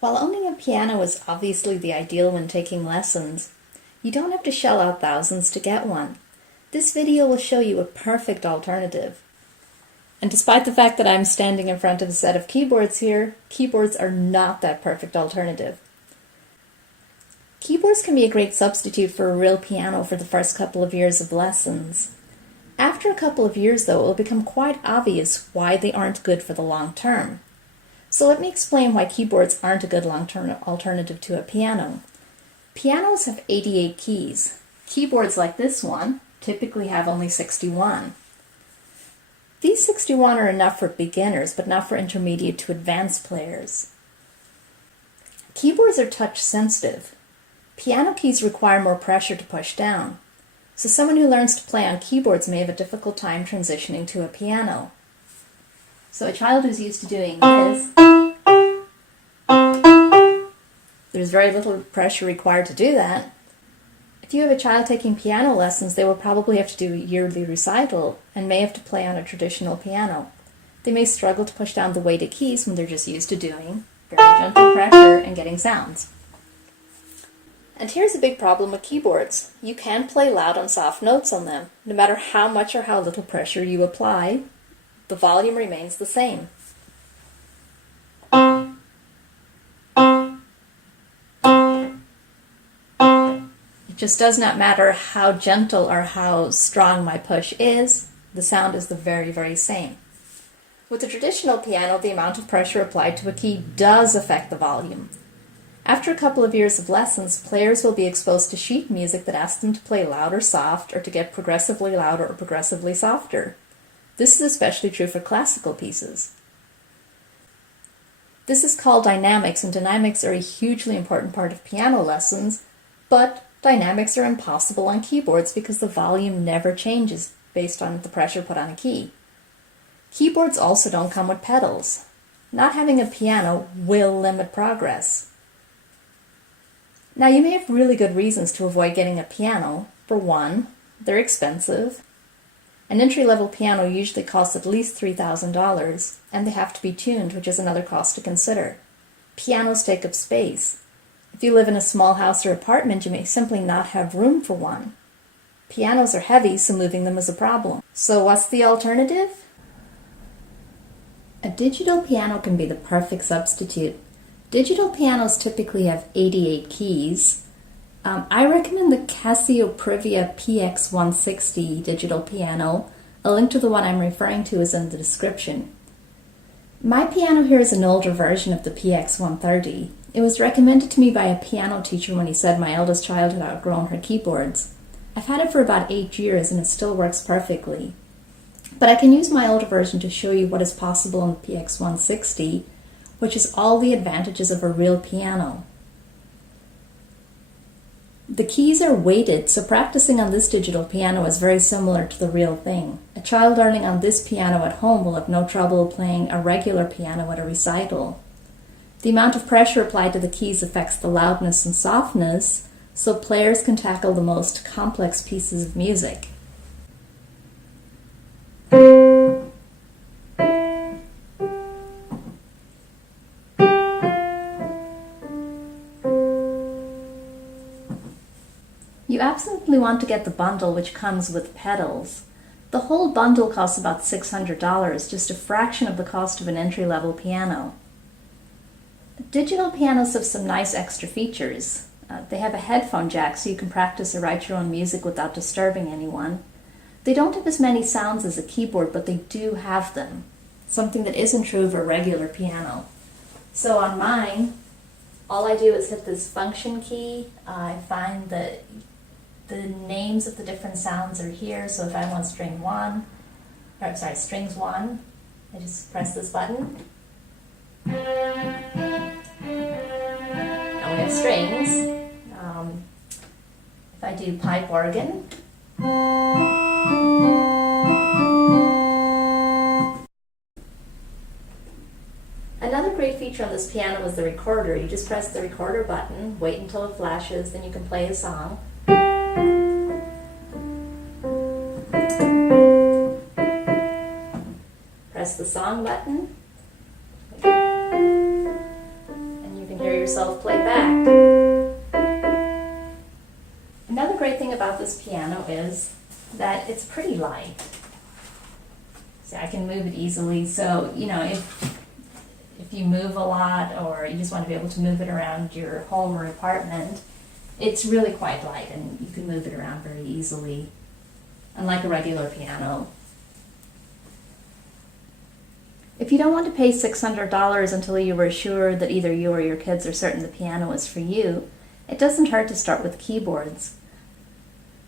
While owning a piano is obviously the ideal when taking lessons, you don't have to shell out thousands to get one. This video will show you a perfect alternative. And despite the fact that I'm standing in front of a set of keyboards here, keyboards are not that perfect alternative. Keyboards can be a great substitute for a real piano for the first couple of years of lessons. After a couple of years, though, it will become quite obvious why they aren't good for the long term. So let me explain why keyboards aren't a good long-term alternative to a piano. Pianos have 88 keys. Keyboards like this one typically have only 61. These 61 are enough for beginners, but not for intermediate to advanced players. Keyboards are touch sensitive. Piano keys require more pressure to push down, so someone who learns to play on keyboards may have a difficult time transitioning to a piano. So a child who's used to doing this, there's very little pressure required to do that. If you have a child taking piano lessons, they will probably have to do a yearly recital and may have to play on a traditional piano. They may struggle to push down the weighted keys when they're just used to doing very gentle pressure and getting sounds. And here's a big problem with keyboards. You can play loud and soft notes on them. No matter how much or how little pressure you apply, the volume remains the same. It just does not matter how gentle or how strong my push is, the sound is the very, very same. With a traditional piano, the amount of pressure applied to a key does affect the volume. After a couple of years of lessons, players will be exposed to sheet music that asks them to play loud or soft, or to get progressively louder or progressively softer. This is especially true for classical pieces. This is called dynamics, and dynamics are a hugely important part of piano lessons, but dynamics are impossible on keyboards because the volume never changes based on the pressure put on a key. Keyboards also don't come with pedals. Not having a piano will limit progress. Now, you may have really good reasons to avoid getting a piano. For one, they're expensive. An entry-level piano usually costs at least $3,000, and they have to be tuned, which is another cost to consider. Pianos take up space. If you live in a small house or apartment, you may simply not have room for one. Pianos are heavy, so moving them is a problem. So what's the alternative? A digital piano can be the perfect substitute. Digital pianos typically have 88 keys. I recommend the Casio Privia PX-160 digital piano. A link to the one I'm referring to is in the description. My piano here is an older version of the PX-130. It was recommended to me by a piano teacher when he said my eldest child had outgrown her keyboards. I've had it for about 8 years and it still works perfectly. But I can use my older version to show you what is possible in the PX-160, which is all the advantages of a real piano. The keys are weighted, so practicing on this digital piano is very similar to the real thing. A child learning on this piano at home will have no trouble playing a regular piano at a recital. The amount of pressure applied to the keys affects the loudness and softness, so players can tackle the most complex pieces of music. You absolutely want to get the bundle which comes with pedals. The whole bundle costs about $600, just a fraction of the cost of an entry-level piano. Digital pianos have some nice extra features. They have a headphone jack so you can practice or write your own music without disturbing anyone. They don't have as many sounds as a keyboard, but they do have them, something that isn't true of a regular piano. So on mine, all I do is hit this function key. I find that the names of the different sounds are here, so if I want strings 1, I just press this button. Now we have strings. If I do pipe organ, another great feature on this piano is the recorder. You just press the recorder button, wait until it flashes, then you can play a song. Press the song button, and you can hear yourself play back. Another great thing about this piano is that it's pretty light. See, I can move it easily, so if you move a lot or you just want to be able to move it around your home or apartment, it's really quite light and you can move it around very easily, unlike a regular piano. If you don't want to pay $600 until you are sure that either you or your kids are certain the piano is for you, it doesn't hurt to start with keyboards.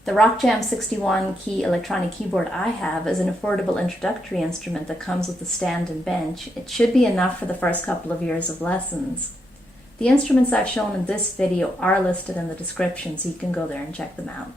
The RockJam 61 key electronic keyboard I have is an affordable introductory instrument that comes with a stand and bench. It should be enough for the first couple of years of lessons. The instruments I've shown in this video are listed in the description, so you can go there and check them out.